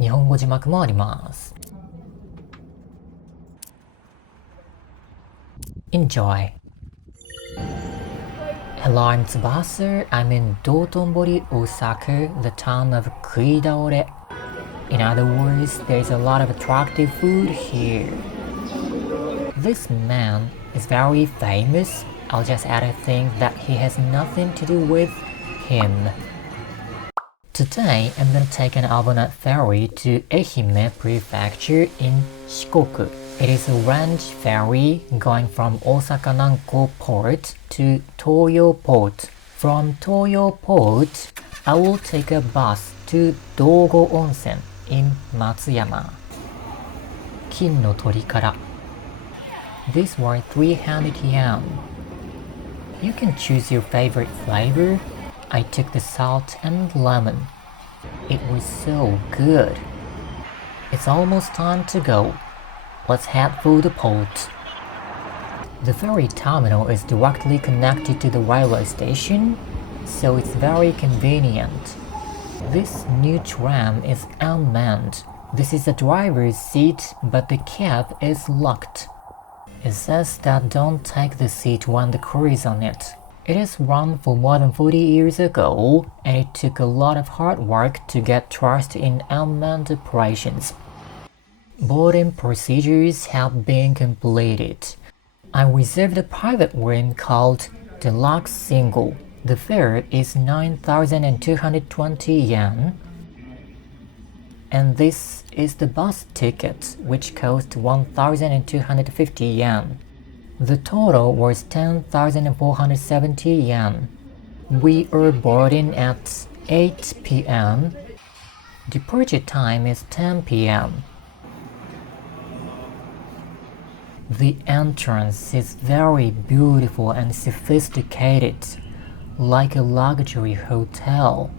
日本語字幕もあります。Enjoy! Hello, I'm Tsubasa. I'm in Dotonbori, Osaka, the town of Kuidaore. In other words, there's a lot of attractive food here. This man is very famous. I'll just add a thing that he has nothing to do with him. Today, I'm gonna take an overnight ferry to Ehime Prefecture in Shikoku. It is a ranch ferry going from Osaka Nanko Port to Toyo Port. From Toyo Port, I will take a bus to Dogo Onsen in Matsuyama. 金の鳥から These were 300 yen. You can choose your favorite flavor. I took the salt and lemon. It was so good. It's almost time to go. Let's head for the port. The ferry terminal is directly connected to the railway station, so it's very convenient. This new tram is unmanned. This is the driver's seat, but the cab is locked. It says that don't take the seat when the crew is on it. It is run for more than 40 years ago, and it took a lot of hard work to get trust in unmanned operations. Boarding procedures have been completed. I reserved a private room called Deluxe Single. The fare is 9,220 yen. And this is the bus ticket, which cost 1,250 yen. The total was 10,470 yen. We are boarding at 8 p.m. Departure time is 10 p.m. The entrance is very beautiful and sophisticated, like a luxury hotel.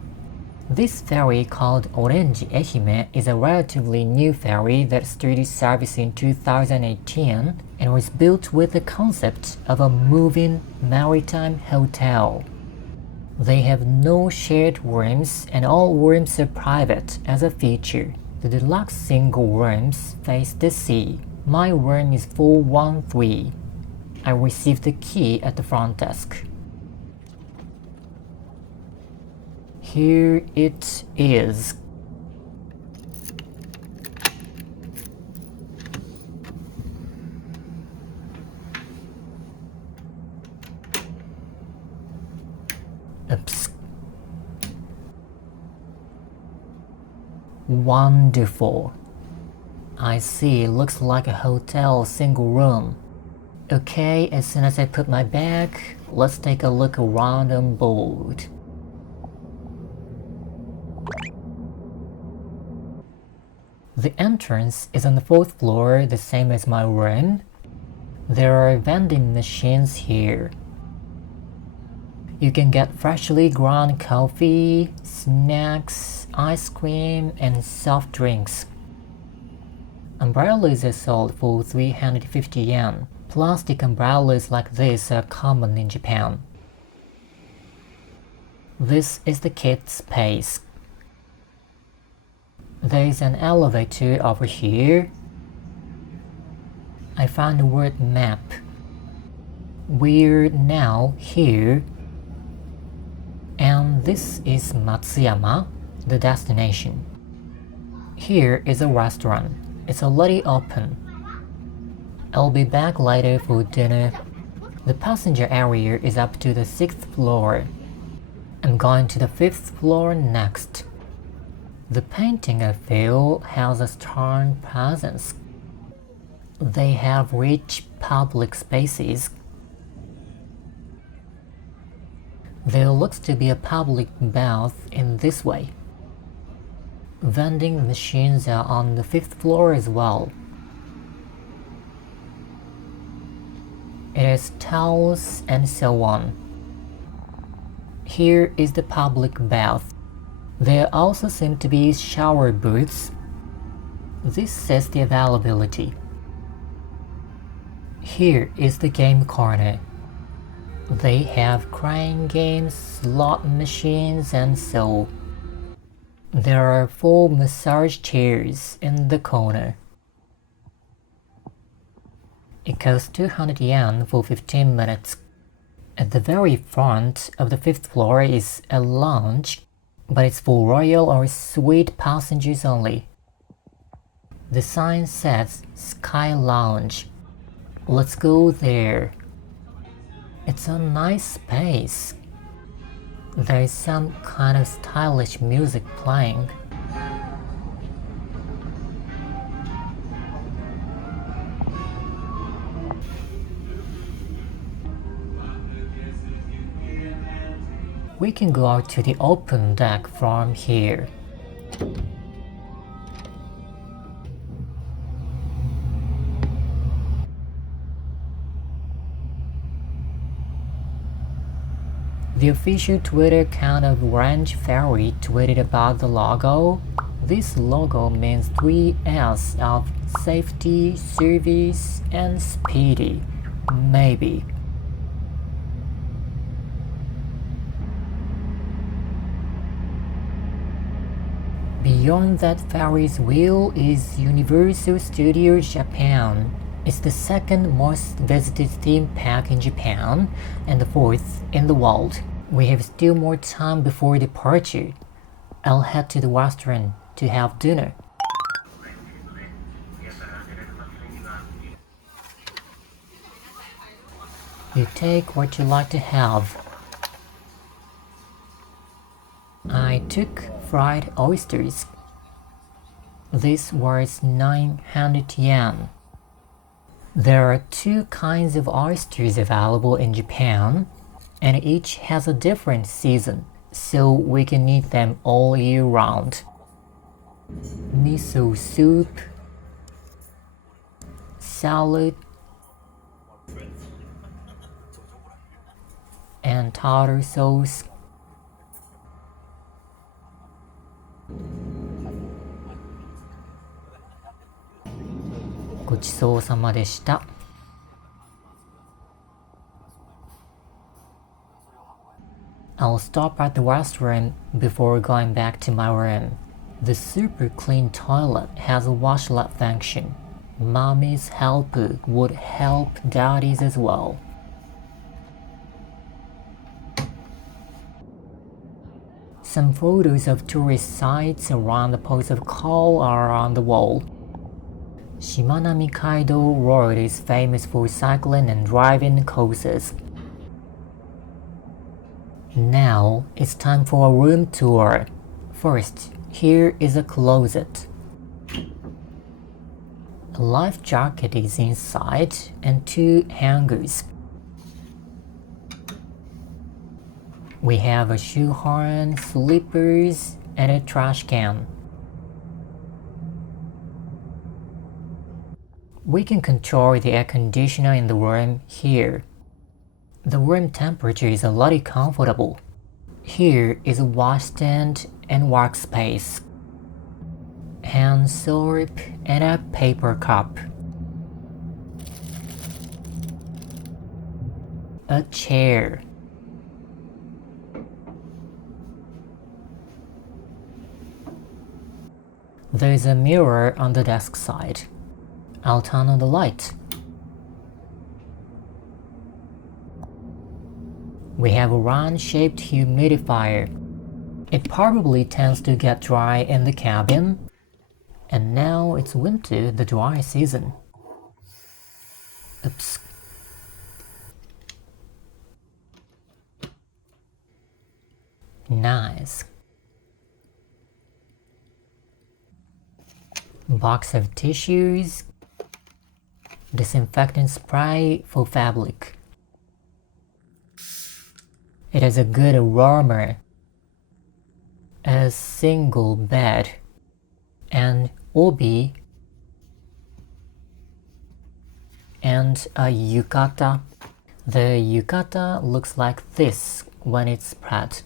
This ferry called Orange Ehime is a relatively new ferry that started service in 2018 and was built with the concept of a moving maritime hotel. They have no shared rooms and all rooms are private as a feature. The deluxe single rooms face the sea. My room is 413. I received the key at the front desk. Here it is. Oops. Wonderful. I see, looks like a hotel single room. Okay, as soon as I put my bag, let's take a look around on board. The entrance is on the 4th floor, the same as my room. There are vending machines here. You can get freshly ground coffee, snacks, ice cream, and soft drinks. Umbrellas are sold for 350 yen. Plastic umbrellas like this are common in Japan. This is the kids' space. There is an elevator over here. I found the word map. We're now here. And this is Matsuyama, the destination. Here is a restaurant. It's already open. I'll be back later for dinner. The passenger area is up to the 6th floor. I'm going to the 5th floor next. The painting I feel has a strong presence. They have rich public spaces. There looks to be a public bath in this way. Vending machines are on the 5th floor as well. It has towels and so on. Here is the public bath. There also seem to be shower booths. This says the availability. Here is the game corner. They have crane games, slot machines, and so. There are 4 massage chairs in the corner. It costs 200 yen for 15 minutes. At the very front of the 5th floor is a lounge, but it's for royal or suite passengers only. The sign says Sky Lounge. Let's go there. It's a nice space. There is some kind of stylish music playing. We can go out to the open deck from here. The official Twitter account of Orange Ferry tweeted about the logo. This logo means 3 S of safety, service, and speedy. Maybe. Beyond that Ferris wheel is Universal Studios Japan. It's the 2nd most visited theme park in Japan and the 4th in the world. We have still more time before departure. I'll head to the restaurant to have dinner. You take what you like to have. I took fried oysters. This was 900 yen. There are 2 kinds of oysters available in Japan, and each has a different season, so we can eat them all year round. Miso soup, salad, and tartar sauce. Goちそうさまでした。I'll stop at the restaurant before going back to my room. The super clean toilet has a washlet function. Mommy's helper would help daddies as well. Some photos of tourist sites around the post of call are on the wall. Shimanami Kaido Road is famous for cycling and driving courses. Now it's time for a room tour. First, here is a closet. A life jacket is inside and 2 hangers. We have a shoehorn, slippers, and a trash can. We can control the air conditioner in the room here. The room temperature is a lot comfortable. Here is a washstand and workspace. Hand soap and a paper cup. A chair. There's a mirror on the desk side. I'll turn on the light. We have a round-shaped humidifier. It probably tends to get dry in the cabin. And now it's winter, the dry season. Oops. Nice. Box of tissues. Disinfectant spray for fabric. It has a good aroma. A single bed. And obi. And a yukata. The yukata looks like this when it's spread.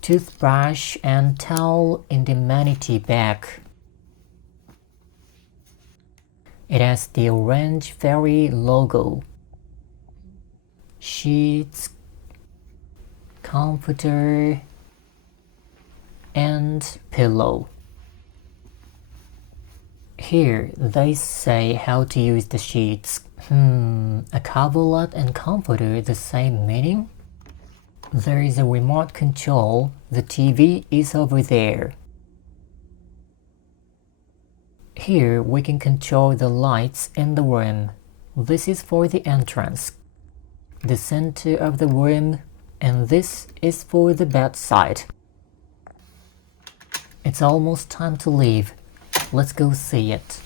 Toothbrush and towel in the manatee bag. It has the Orange Ferry logo. Sheets, comforter, and pillow. Here they say how to use the sheets. A coverlet and comforter the same meaning? There is a remote control. The TV is over there. Here we can control the lights in the room. This is for the entrance, the center of the room, and this is for the bedside. It's almost time to leave. Let's go see it.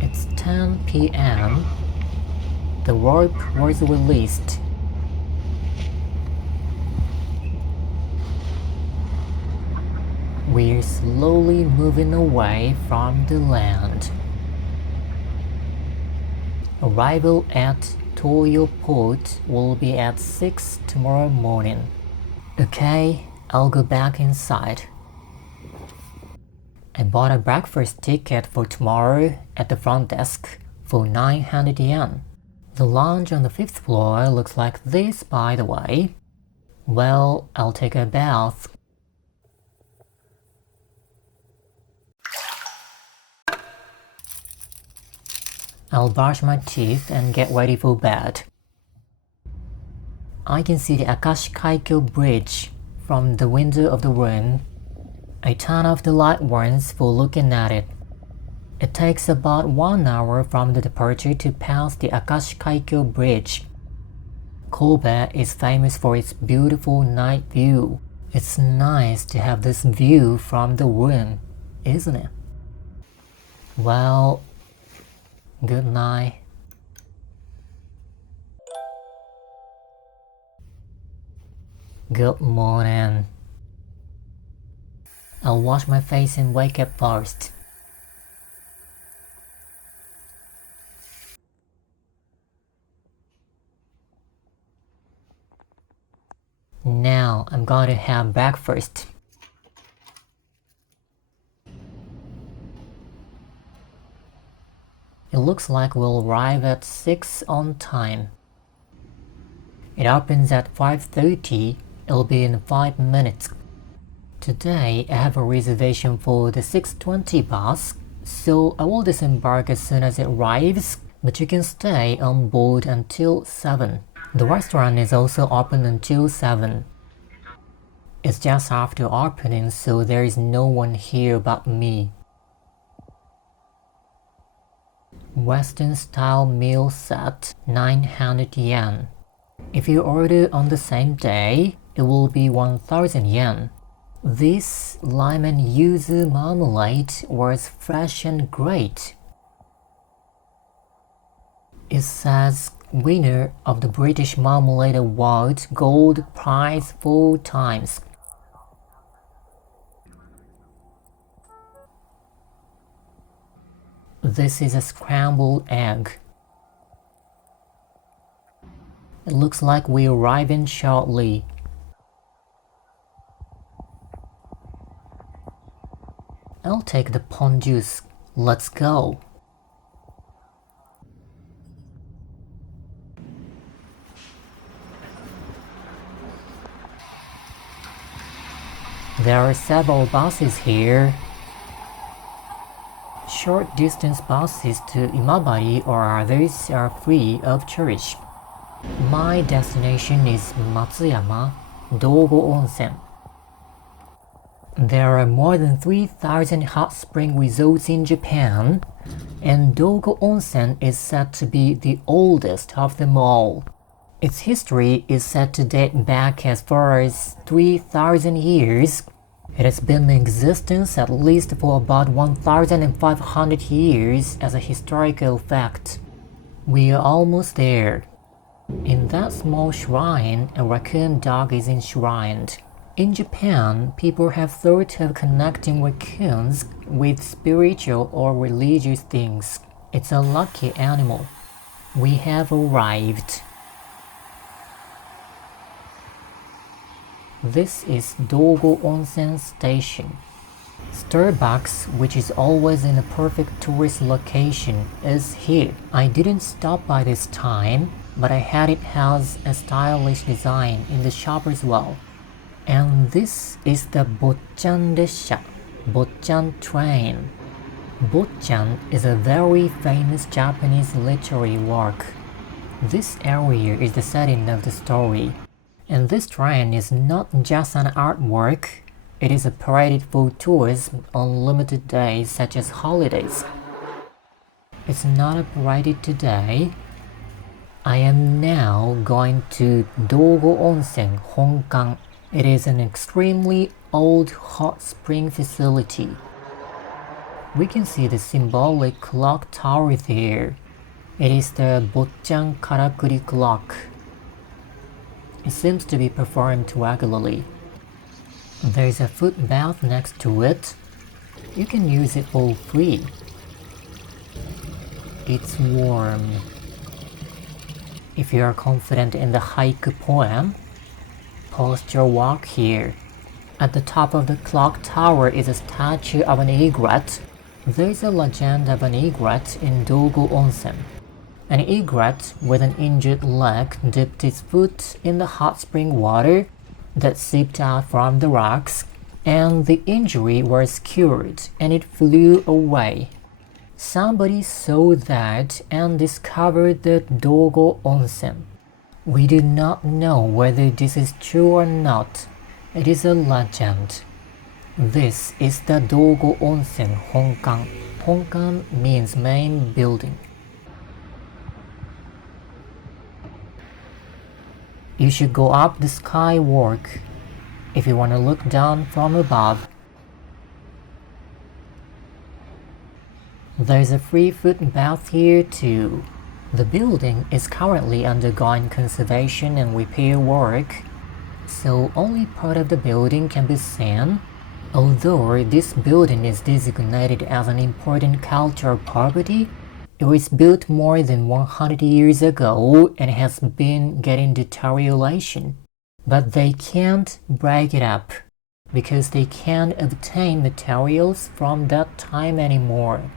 It's 10 p.m. The rope was released. We're slowly moving away from the land. Arrival at Toyo port will be at 6 tomorrow morning. Okay, I'll go back inside. I bought a breakfast ticket for tomorrow at the front desk for 900 yen. The lounge on the 5th floor looks like this, by the way. Well, I'll take a bath. I'll brush my teeth and get ready for bed. I can see the Akashikaikyo Bridge from the window of the room. I turn off the light once for looking at it. It takes about 1 hour from the departure to pass the Akashikaikyo Bridge. Kobe is famous for its beautiful night view. It's nice to have this view from the room, isn't it? Well, good night. Good morning. I'll wash my face and wake up first. Now I'm going to have breakfast. It looks like we'll arrive at 6 on time. It opens at 5:30. It'll be in 5 minutes. Today I have a reservation for the 6:20 bus, so I will disembark as soon as it arrives, but you can stay on board until 7. The restaurant is also open until 7. It's just after opening, so there is no one here but me. Western style meal set, 900 yen. If you order on the same day, it will be 1000 yen. This lime and yuzu marmalade was fresh and great. It says winner of the British Marmalade Award, gold prize 4 times. This is a scrambled egg. It looks like we're arriving shortly. I'll take the pon juice. Let's go. There are several buses here. Short distance buses to Imabari or others are free of charge. My destination is Matsuyama, Dogo Onsen. There are more than 3,000 hot spring resorts in Japan, and Dogo Onsen is said to be the oldest of them all. Its history is said to date back as far as 3,000 years. It has been in existence at least for about 1,500 years as a historical fact. We are almost there. In that small shrine, a raccoon dog is enshrined. In Japan, people have thought of connecting raccoons with spiritual or religious things. It's a lucky animal. We have arrived. This is Dogo Onsen Station. Starbucks, which is always in a perfect tourist location, is here. I didn't stop by this time, but I had it has a stylish design in the shop as well. And this is the Botchan Desha, Botchan train. Botchan is a very famous Japanese literary work. This area is the setting of the story. And this train is not just an artwork, it is paraded for tourism on limited days such as holidays. It's not paraded today. I am now going to Dogo Onsen Honkan. It is an extremely old hot spring facility. We can see the symbolic clock tower there. It is the Botchan Karakuri clock. It seems to be performed regularly. There's a foot bath next to it. You can use it for free. It's warm. If you are confident in the haiku poem, post your walk here. At the top of the clock tower is a statue of an egret. There's a legend of an egret in Dogo Onsen. An egret with an injured leg dipped its foot in the hot spring water that seeped out from the rocks, and the injury was cured and it flew away. Somebody saw that and discovered the Dogo Onsen. We do not know whether this is true or not. It is a legend. This is the Dogo Onsen Honkan. Honkan means main building. You should go up the skywalk if you want to look down from above. There's a free foot bath here too. The building is currently undergoing conservation and repair work, so only part of the building can be seen. Although this building is designated as an important cultural property, it was built more than 100 years ago and has been getting deterioration. But they can't break it up because they can't obtain materials from that time anymore.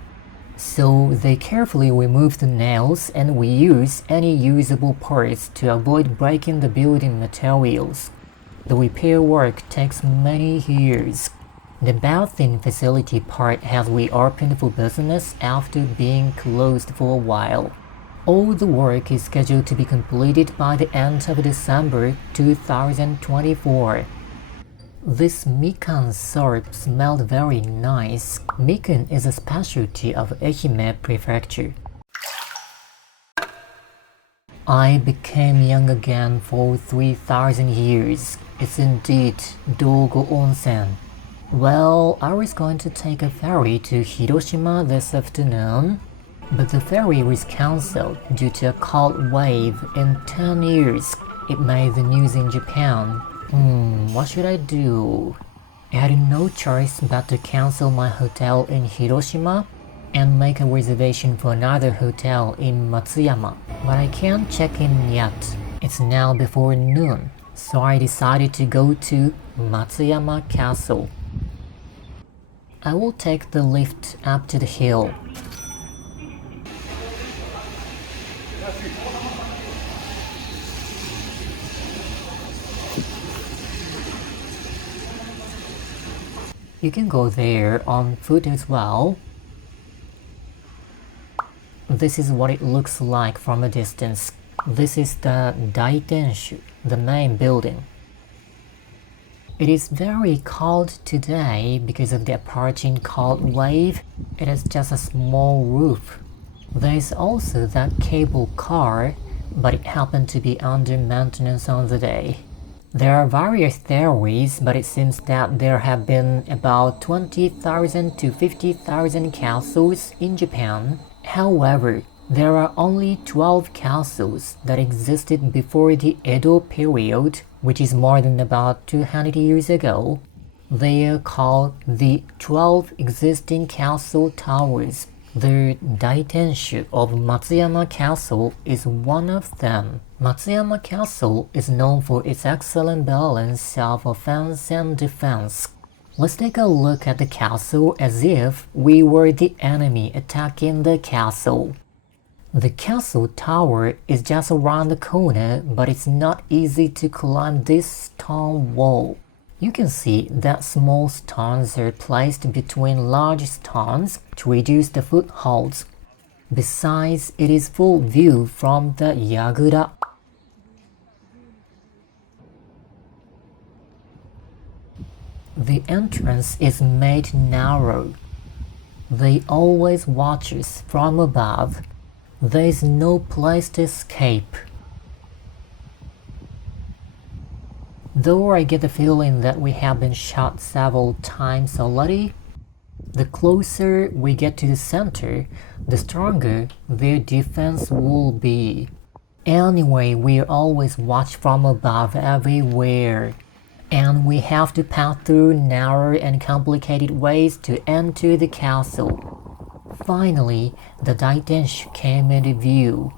So they carefully remove the nails and reuse any usable parts to avoid breaking the building materials. The repair work takes many years. The bathing facility part has reopened for business after being closed for a while. All the work is scheduled to be completed by the end of December 2024. This mikan syrup smelled very nice. Mikan is a specialty of Ehime prefecture. I became young again for 3,000 years. It's indeed Dogo Onsen. Well, I was going to take a ferry to Hiroshima this afternoon, but the ferry was cancelled due to a cold wave in 10 years. It made the news in Japan. What should I do? I had no choice but to cancel my hotel in Hiroshima and make a reservation for another hotel in Matsuyama. But I can't check in yet. It's now before noon, so I decided to go to Matsuyama Castle. I will take the lift up to the hill. You can go there on foot as well. This is what it looks like from a distance. This is the Daitenshu, the main building. It is very cold today because of the approaching cold wave. It has just a small roof. There is also that cable car, but it happened to be under maintenance on the day. There are various theories, but it seems that there have been about 20,000 to 50,000 castles in Japan. However, there are only 12 castles that existed before the Edo period, which is more than about 200 years ago. They are called the 12 existing castle towers. The Daitenshu of Matsuyama Castle is one of them. Matsuyama Castle is known for its excellent balance of offense and defense. Let's take a look at the castle as if we were the enemy attacking the castle. The castle tower is just around the corner, but it's not easy to climb this stone wall. You can see that small stones are placed between large stones to reduce the footholds. Besides, it is full view from the Yagura. The entrance is made narrow. They always watch us from above. There is no place to escape. Though I get the feeling that we have been shot several times already, the closer we get to the center, the stronger their defense will be. Anyway, we are always watched from above everywhere, and we have to pass through narrow and complicated ways to enter the castle. Finally, the Daitenshu came into view.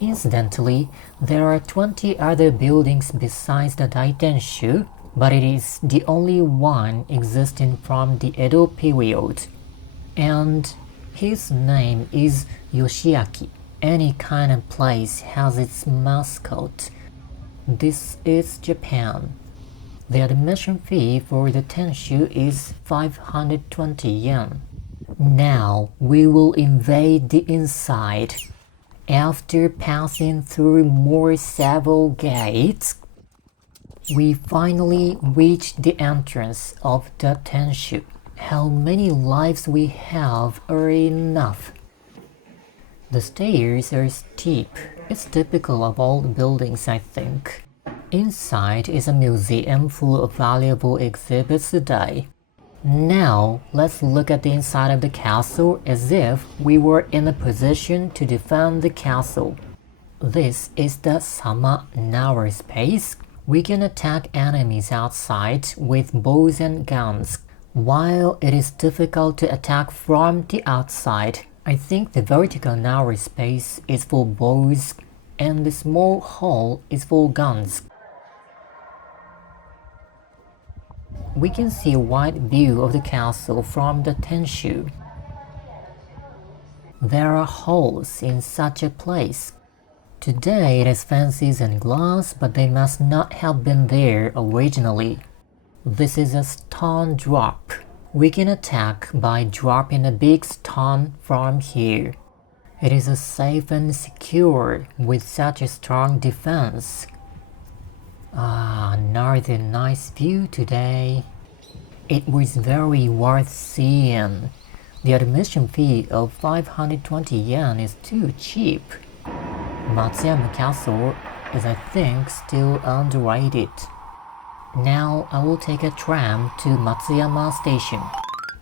Incidentally, there are 20 other buildings besides the Daitenshu, but it is the only one existing from the Edo period. And his name is Yoshiaki. Any kind of place has its mascot. This is Japan. The admission fee for the Tenshu is 520 yen. Now we will invade the inside. After passing through more several gates, we finally reach the entrance of the Tenshu. How many lives we have are enough. The stairs are steep. It's typical of all the buildings, I think. Inside is a museum full of valuable exhibits today. Now, let's look at the inside of the castle as if we were in a position to defend the castle. This is the Sama Nawa space. We can attack enemies outside with bows and guns. While it is difficult to attack from the outside, I think the vertical Nawa space is for bows and the small hall is for guns. We can see a wide view of the castle from the Tenshu. There are holes in such a place. Today it has fences and glass, but they must not have been there originally. This is a stone drop. We can attack by dropping a big stone from here. It is safe and secure with such a strong defense. Another nice view today. It was very worth seeing. The admission fee of 520 yen is too cheap. Matsuyama Castle is, I think, still underrated. Now I will take a tram to Matsuyama Station.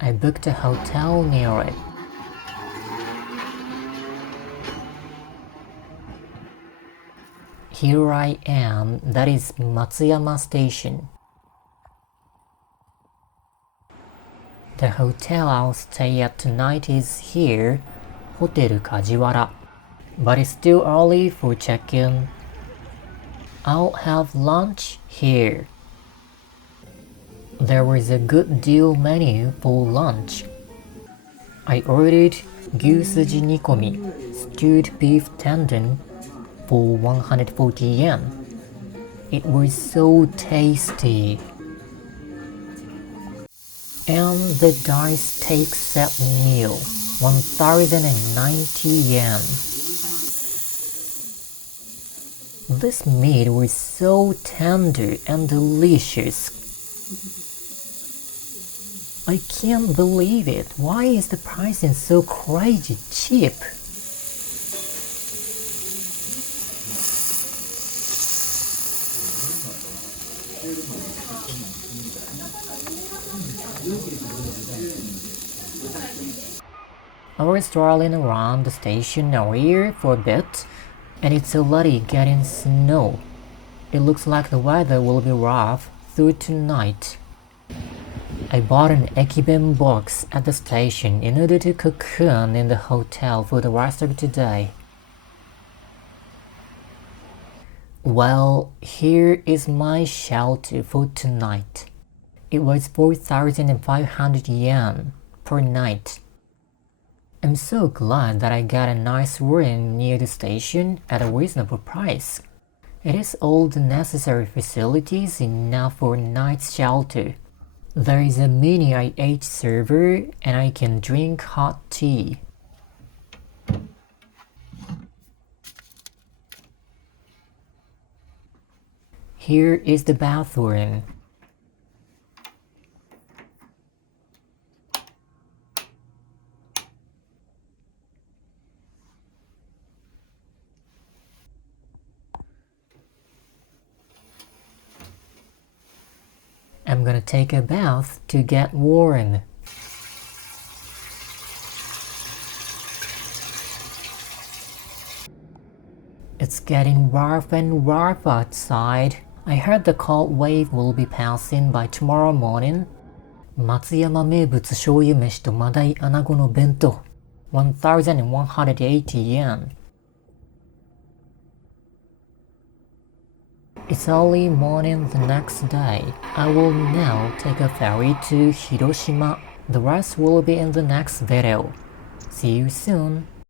I booked a hotel near it. Here I am, that is Matsuyama Station. The hotel I'll stay at tonight is here, Hotel Kajiwara. But it's still early for check-in. I'll have lunch here. There was a good deal menu for lunch. I ordered gyusuji nikomi, stewed beef tendon, for 140 yen. It was so tasty. And the dice steak set meal, 1090 yen. This meat was so tender and delicious. I can't believe it. Why is the pricing so crazy cheap? I was strolling around the station area for a bit, and it's already getting snow. It looks like the weather will be rough through tonight. I bought an Ekiben box at the station in order to cocoon in the hotel for the rest of today. Well, here is my shelter for tonight. It was 4,500 yen per night. I'm so glad that I got a nice room near the station at a reasonable price. It has all the necessary facilities enough for a night's shelter. There is a mini IH server and I can drink hot tea. Here is the bathroom. I'm gonna take a bath to get warm. It's getting rough and rough outside. I heard the cold wave will be passing by tomorrow morning. 松山名物醤油飯とマダイアナゴの弁当 1,180 yen. It's early morning the next day. I will now take a ferry to Hiroshima. The rest will be in the next video. See you soon.